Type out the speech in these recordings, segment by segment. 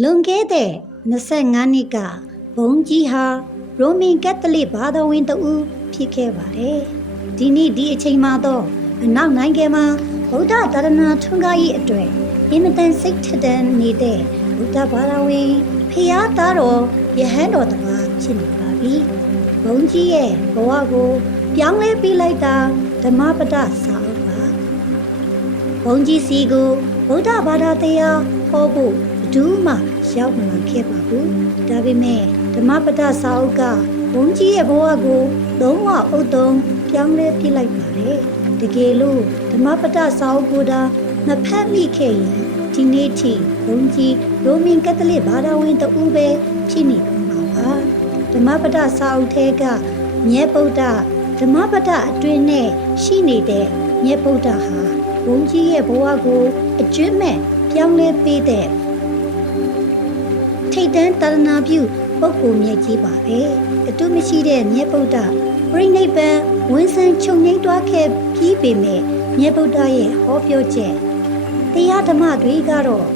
လွန်ခဲ့တဲ့25နှစ်ကဘုန်းကြီးဟာရိုမန်ကက်သလစ်ဘာသာဝင်တဦးဖြစ်ခဲ့ပါတယ်။ဒီနေ့ဒီအချိန်မှာတော့အနောက်နိုင်ငံမှာဗုဒ္ဓသာသနာထွန်းကားရေးအတွက်အင်မတန်စိတ်ထက်သန်နေတဲ့ဗုဒ္ဓဘာသာဝင်ဖျားသားတော်ယဟန်တော်တစ်ပါးဖြစ်နေပါပြီ။ဘုန်းကြီးရဲ့ဘဝကိုပြောင်းလဲပေးလိုက်တာဓမ္မပဒစာအုပ်ပါ။ဘုန်းကြီးစီကိုဗုဒ္ဓဘာသာတရားဟောဖို့ဘယ်သူမှရောက်မလာခဲ့ပါဘူး။ဒါပေမဲ့ဓမ္မပဒစာအုပ်ကဘုန်းကြီးရဲ့ဘဝကိုလုံးဝဥတုံပြောင်းလဲပြလိုက်ပါတယ်။တကယ်လို့ဓမ္မပဒစာအုပ်ကိုဒါမဖတ်မိခဲ့ရင်ဒီနေ့ထိဘုန်းကြီးရိုမန်ကက်သလစ်ဘာသာဝင်တဦးပဲဖြစ်နေမှာပါ။ဓမ္မပဒစာအုပ်ထဲကမြတ်ဗုဒ္ဓဓမ္မပဒအတွင်းနဲ့ရှိနေတဲ့မြတ်ဗုဒ္ဓဟာဘုန်းကြီးရဲ့ဘဝကိုအကျွတ်မဲ့ပြောင်းလဲပေးတဲ့ထိတ်တန်းသာသနာပြုပုဂ္ဂိုလ်မြတ်ကြီးပါပဲ။အတူမရှိတဲ့မြတ်ဗုဒ္ဓပြိဋိဘံဝန်ဆန်းချုပ်ငိမ့်သွားခဲ့ပြီးပေမဲ့မြတ်ဗုဒ္ဓရဲ့ဟောပြောချက်တရားဓမ္မတွေကတော့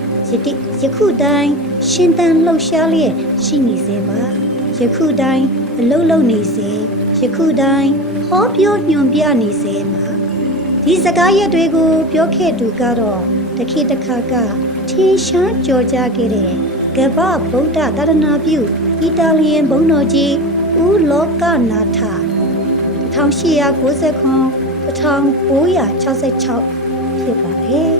ယခုတိုင်းရှင်သန်လှုပ်ရှားလျက်ရှိနေစေပါယခုတိုင်းအလုံးလုံးနေစေယခုတိုင်းဟောပြောညွှန်ပြနေစေပါဒီစကားရက်တွေကိုပြောခဲ့သူကတော့တခေတ်တစ်ခါကထင်ရှားကြော်ကြားခဲ့တဲ့ကမ္ဘာဗုဒ္ဓသာသနာပြုအီတာလီယန်ဘုန်းတော်ကြီးဦးလောကနာထ1899 1966ဖြစ်ပါတယ်။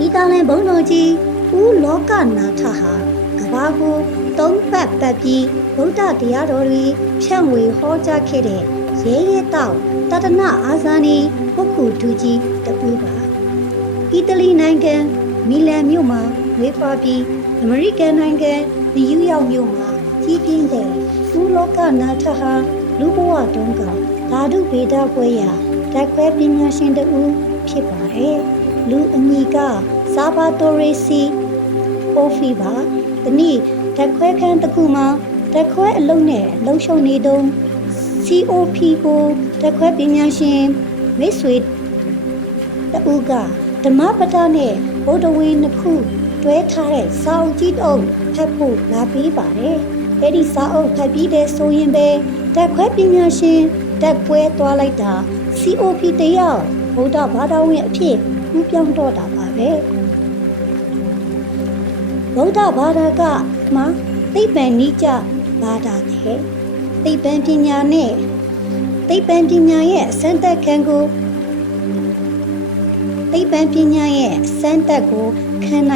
အီတာလီယန်ဘုန်းတော်ကြီးဦးလောကနာထဟာကမ္ဘာကိုသုံးပတ်ပတ်ပြီးဗုဒ္ဓတရားတော်တွေဖြန့်ဝေဟောကြားခဲ့တဲ့ရဲရဲတောက်တဒနာအာဇာနည်ပုဂ္ဂိုလ်သူကြီးတပူပါအီတလီနိုင်ငံမီလန်မြို့မှာမွေးဖွားပြီးအမေရိကန်နိုင်ငံနယူးယောက်မြို့မှာကြီးပြင်းတဲ့ဦးလောကနာထဟာလူဘဝတုန်းကဓာတုဗေဒပွဲရာဓာတ်ခွဲပညာရှင်တဦးဖြစ်ပါတယ်လူအမည်ကဆာဘာတိုရီစီပိုဖီပါဒီနေ့ဓာတ်ခွဲခန်းတစ်ခုမှာဓာတ်ခွဲအလုံးနဲ့လုံရှုံနေတုန်း COP ကိုဓာတ်ခွဲပညာရှင်မိတ်ဆွေတဦးကဓမ္မပဒနဲ့ဗုဒ္ဓဝေနှစ်ခုတွဲထားတဲ့စာအုပ်ကြီးတစ်အုပ်ဖတ်ဖို့လာပေးပါတယ်။အဲ့ဒီစာအုပ်ဖတ်ပြီးတဲ့ဆိုရင်ပဲဓာတ်ခွဲပညာရှင်ဓာတ်ပွဲသွားလိုက်တာ COP တယောက်ဗုဒ္ဓဘာသာဝင်အဖြစ်ကူးပြောင်းတော့တာပါပဲ။ဗုဒ္ဓဘာသာကမှသိပ္ပံနိကျဘာသာတဲ့သိပ္ပံပညာနဲ့သိပ္ပံပညာရဲ့စံတက်ခံကိုသိပ္ပံပညာရဲ့စံတက်ကိုခံ